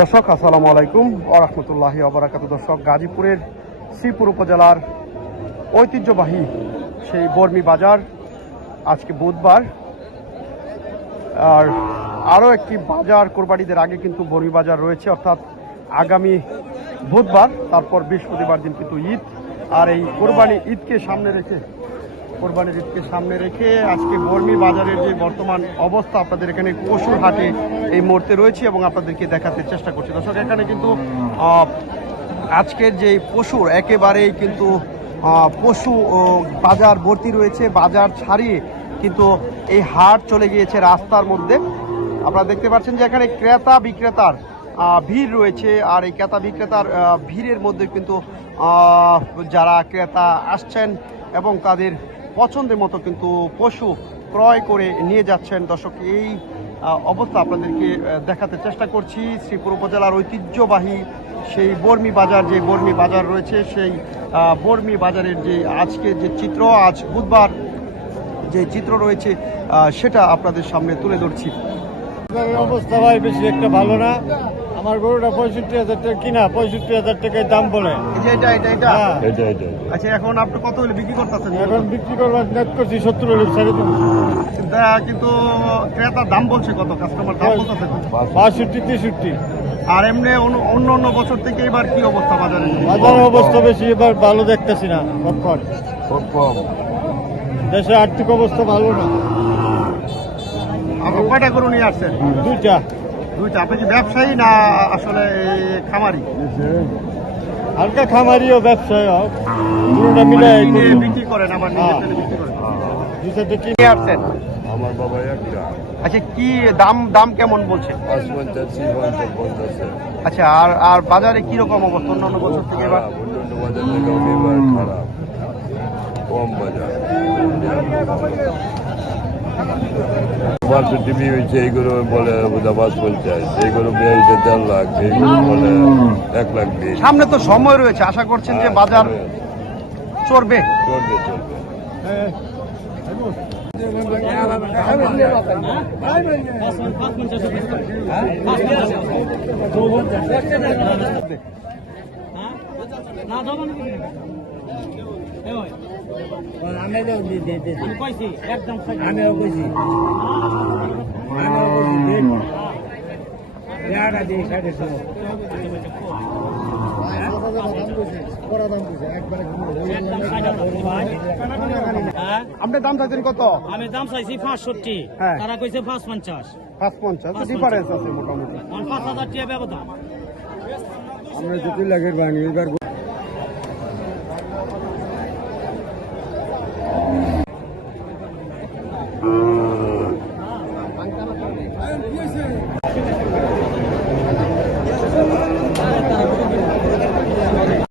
দর্শক আসসালামু আলাইকুম ওয়া রাহমাতুল্লাহি ওয়া বারাকাতুহু। দর্শক, গাজীপুরের শ্রীপুর উপজেলার ঐতিহ্যবাহী সেই বর্মি বাজার আজকে বুধবার, আর আরও একটি বাজার কোরবানিদের আগে কিন্তু বর্মি বাজার রয়েছে, অর্থাৎ আগামী বুধবার, তারপর বৃহস্পতিবার দিন কিন্তু ঈদ। আর এই কোরবানির ঈদকে সামনে রেখে আজকে বর্মি বাজারের যে বর্তমান অবস্থা আপনাদের এখানে পশুর হাটে এই মুহূর্তে রয়েছে এবং আপনাদেরকে দেখাতে চেষ্টা করছি। দর্শক, এখানে কিন্তু আজকের যে পশুর একেবারেই কিন্তু পশু বাজার ভর্তি রয়েছে। বাজার ছাড়িয়ে কিন্তু এই হাট চলে গিয়েছে রাস্তার মধ্যে। আপনারা দেখতে পাচ্ছেন যে এখানে ক্রেতা বিক্রেতার ভিড় রয়েছে, আর এই ক্রেতা বিক্রেতার ভিড়ের মধ্যে কিন্তু যারা ক্রেতা আসছেন এবং তাদের পছন্দের মতো কিন্তু পশু ক্রয় করে নিয়ে যাচ্ছেন। দর্শক, এই অবস্থা আপনাদেরকে দেখাতে চেষ্টা করছি। শ্রীপুর উপজেলার ঐতিহ্যবাহী সেই বর্মি বাজার রয়েছে, সেই বর্মি বাজারের যে আজকে যে চিত্র, আজ বুধবার যে চিত্র রয়েছে সেটা আপনাদের সামনে তুলে ধরছি। অবস্থা ভাই বেশি একটা ভালো না। আমার গরুটা 65,000 টাকা কিনা, 65,000 টাকায় দাম বলে। আচ্ছা, এখন আপনি কত হলে বিক্রি করতেছেন? এখন বিক্রি করবার নেট করছি 70 হলে 3.5। কিন্তু ক্রেতার দাম বলছে কত? কাস্টমার দাম বলতেছে 62-63। আর এমনি অন্য বছর থেকে এবার কি অবস্থা বাজারে? বাজারের অবস্থা বেশি এবার ভালো দেখতেছি না। খুব কম। দেশের আর্থিক অবস্থা ভালো না। আপনি কয়টা গরু নিয়ে আসছেন? দুইটা। আপনি কি ব্যবসায়ী না আসলে খামারি? হালকা খামারি ও ব্যবসায়ী, দুটোটা মিলে বিক্রি করেন, আবার বিক্রি করেন। দুইটা কিনে আসছেন? আমার বাবা একটা। আচ্ছা, কি দাম কেমন বলছে? 55-50। আচ্ছা, আর বাজারে কিরকম অবস্থা অন্যান্য বছর থেকে? এবার অন্যান্য বাজার থেকে এবার খারাপ, কম বাজার। টিভি হয়েছে, এইগুলো বলে 50, এইগুলো বিয়ে হয়েছে 1.5 লাখ, এইগুলো বলে 1 লাখ 20। সামনে তো সময় রয়েছে, আশা করছেন যে বাজার চড়বে? চলবে। আপনার দাম চাইছেন কত? আমি দাম চাইছি 65, তারা কইছে 550। 550 ডিফারেন্স আছে মোটামুটি। 5,000 টাকা ব্যবধান। আমরা যদি লাগে বানিয়ে